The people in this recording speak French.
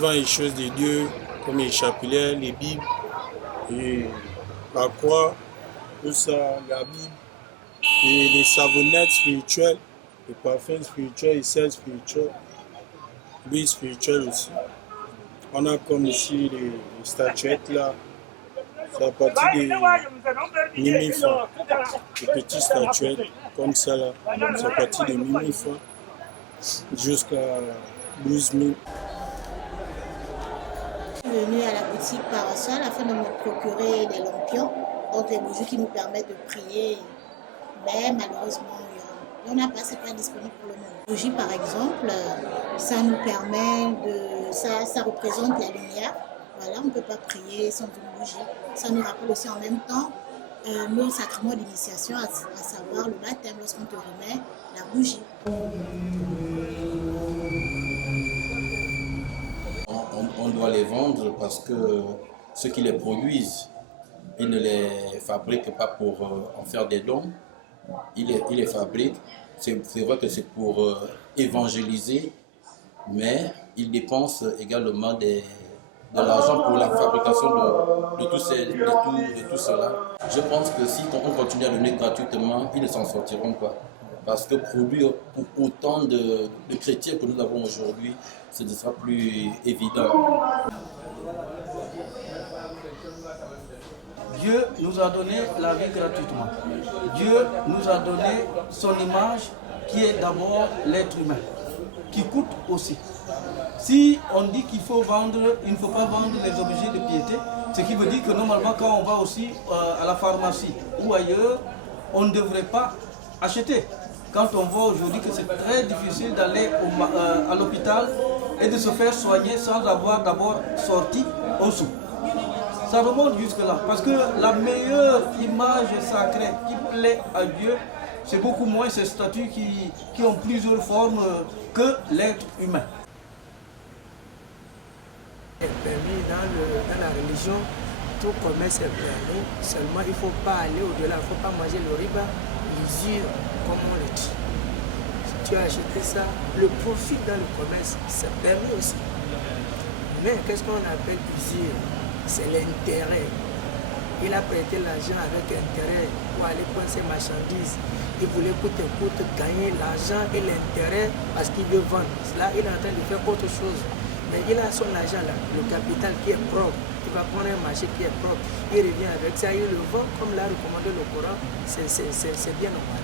vend les choses de Dieu, comme les chapelets, les Bibles, et la croix, tout ça, la Bible, et les savonnettes spirituelles, les parfums spirituels, les sels spirituels, l'huile spirituelle aussi. On a comme ici les statuettes là, c'est à partir de 1000 francs, les petites statuettes comme ça là, c'est à partir de 1000 francs jusqu'à 12 000. Je suis venue à la boutique Parasol afin de me procurer des lampions, donc les bougies qui nous permettent de prier, mais malheureusement, il n'y en a pas, c'est pas disponible pour le moment. Bougie par exemple, ça nous permet de, ça représente la lumière. Voilà, on ne peut pas prier sans une bougie. Ça nous rappelle aussi en même temps nos sacrements d'initiation, à savoir le baptême lorsqu'on te remet la bougie. On doit les vendre parce que ceux qui les produisent, ils ne les fabriquent pas pour en faire des dons. Ils les fabriquent. C'est vrai que c'est pour évangéliser, mais ils dépensent également de l'argent pour la fabrication de tout cela. Je pense que si on continue à donner gratuitement, ils ne s'en sortiront pas. Parce que produire pour autant de chrétiens que nous avons aujourd'hui, ce ne sera plus évident. Dieu nous a donné la vie gratuitement. Dieu nous a donné son image qui est d'abord l'être humain, qui coûte aussi. Si on dit qu'il faut vendre, il ne faut pas vendre les objets de piété, ce qui veut dire que normalement quand on va aussi à la pharmacie ou ailleurs, on ne devrait pas acheter. Quand on voit aujourd'hui que c'est très difficile d'aller à l'hôpital et de se faire soigner sans avoir d'abord sorti un sou. Ça remonte jusque-là, parce que la meilleure image sacrée qui plaît à Dieu, c'est beaucoup moins ces statues qui ont plusieurs formes que l'être humain. Permis dans la religion, tout commerce est permis, seulement il ne faut pas aller au-delà, il ne faut pas manger le riba, l'usure, comme on le dit. Si tu as acheté ça, le profit dans le commerce, c'est permis aussi. Mais qu'est-ce qu'on appelle usure? C'est l'intérêt. Il a prêté l'argent avec intérêt pour aller prendre ses marchandises. Il voulait coûte que coûte gagner l'argent et l'intérêt parce qu'il veut vendre. Là, il est en train de faire autre chose. Mais il a son argent là, le capital qui est propre. Il va prendre un marché qui est propre. Il revient avec ça, il le vend comme l'a recommandé le Coran. C'est bien normal.